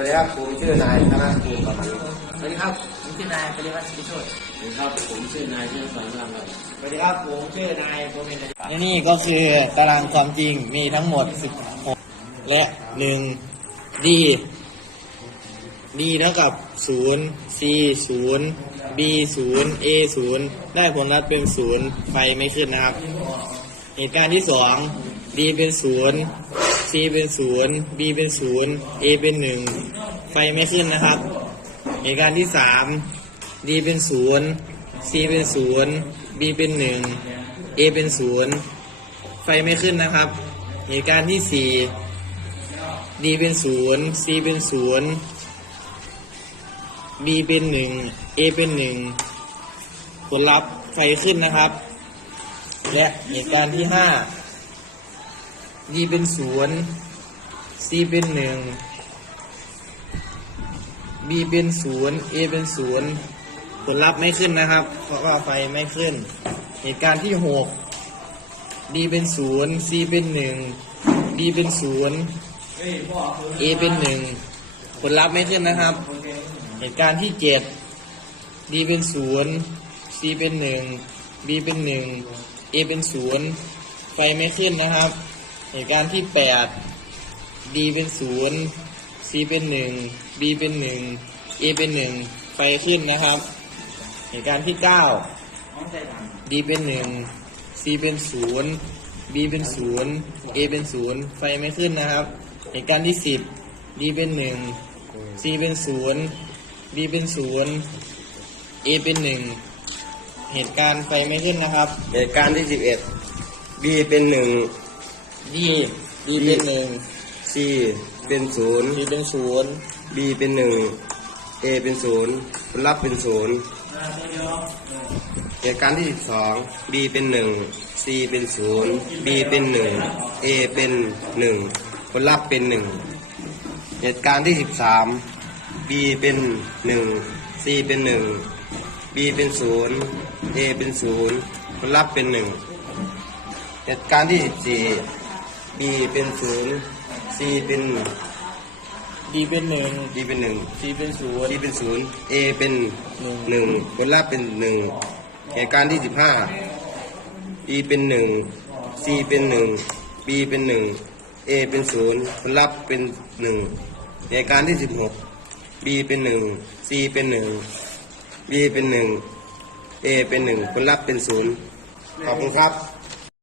วัสดีครับผมชื่อนายธนภูมิประมาณสวัสดีครับผมชื่อนายปริวัติพิโชตสวัสดีครับผมชื่อนายเชื่อฝันรามครับสวัสดีครับผมชื่อนายโปรเมนและนี่ก็คือตารางความจริงมีทั้งหมด 16 และ1 D D เท่ากับ0 C 0 B 0 A 0ได้ผลลัพธ์เป็น 0 ไฟไม่ขึ้นนะครับ เหตุการณ์ที่ 2 D เป็น 0 C เป็น0 B เป็น0 A เป็น1ไฟไม่ขึ้นนะครับเหตุการณ์ที่3 D เป็น0 C เป็น0 B เป็น1 A เป็น0ไฟไม่ขึ้นนะครับเหตุการณ์ที่4 D เป็น0 C เป็น0 B เป็น1 A เป็น1ผลลัพธ์ไฟขึ้นนะครับ และเหตุการณ์ที่5 ดีเป็นศูนย์ซีเป็นหนึ่งบีเป็นศูนย์เอเป็นศูนย์ผลลัพธ์ไม่ขึ้นนะครับ เพราะว่าไฟไม่ขึ้น เหตุการณ์ที่หกดีเป็นศูนย์ซีเป็นหนึ่งดีเป็นศูนย์เอเป็นหนึ่งผลลัพธ์ไม่ขึ้นนะครับ เหตุการณ์ที่เจ็ดดีเป็นศูนย์ซีเป็นหนึ่งบีเป็นหนึ่งเอเป็นศูนย์ไฟไม่ขึ้นนะครับ เหตุการณ์ที่8 D เป็น0 C เป็น1 B เป็น1 A เป็น1ไฟขึ้นนะครับ เหตุการณ์ที่9 D เป็น1 C เป็น0 B เป็น0 A เป็น0ไฟไม่ขึ้นนะครับ เหตุการณ์ที่10 D เป็น1 C เป็น0 B เป็น0 A เป็น1เหตุการณ์ไฟไม่ขึ้นนะครับ เหตุการณ์ที่สิบเอ็ด B เป็นหนึ่ง D D เป็น C เป็นศูนย์1 D เป็น0 B เป็นหนึ่ง A เป็นศูนย์ผลลัพธ์เป็นศูนย์เหตุการณ์ที่สิบสอง B เป็นหนึ่ง C เป็นศูนย์ B เป็นหนึ่ง A เป็นหนึ่งผลลัพธ์เป็นหนึ่งเหตุการณ์ที่สิบสาม B เป็นหนึ่ง C เป็นหนึ่ง B เป็นศูนย์ A เป็นศูนย์ผลลัพธ์เป็นหนึ่งเหตุการณ์ที่สิบสี่ B เป็นศูนย์ C เป็น D เป็น D เป็นหนึ่ง1 C เป็น C 0เป็นศูนย์ A เป็นหนึ่งหนึ่งผลลัพธ์เป็นหนึ่งเหตุการณ์ที่สิบห้า E เป็นหนึ่ง C เป็นหนึ่ง B เป็นหนึ่ง A เป็นศูนย์ผลลัพธ์เป็นหนึ่งเหตุการณ์ที่สิบหก B เป็นหนึ่ง C เป็นหนึ่ง B เป็นหนึ่ง A เป็นหนึ่งผลลัพธ์เป็นศูนย์ขอบคุณครับ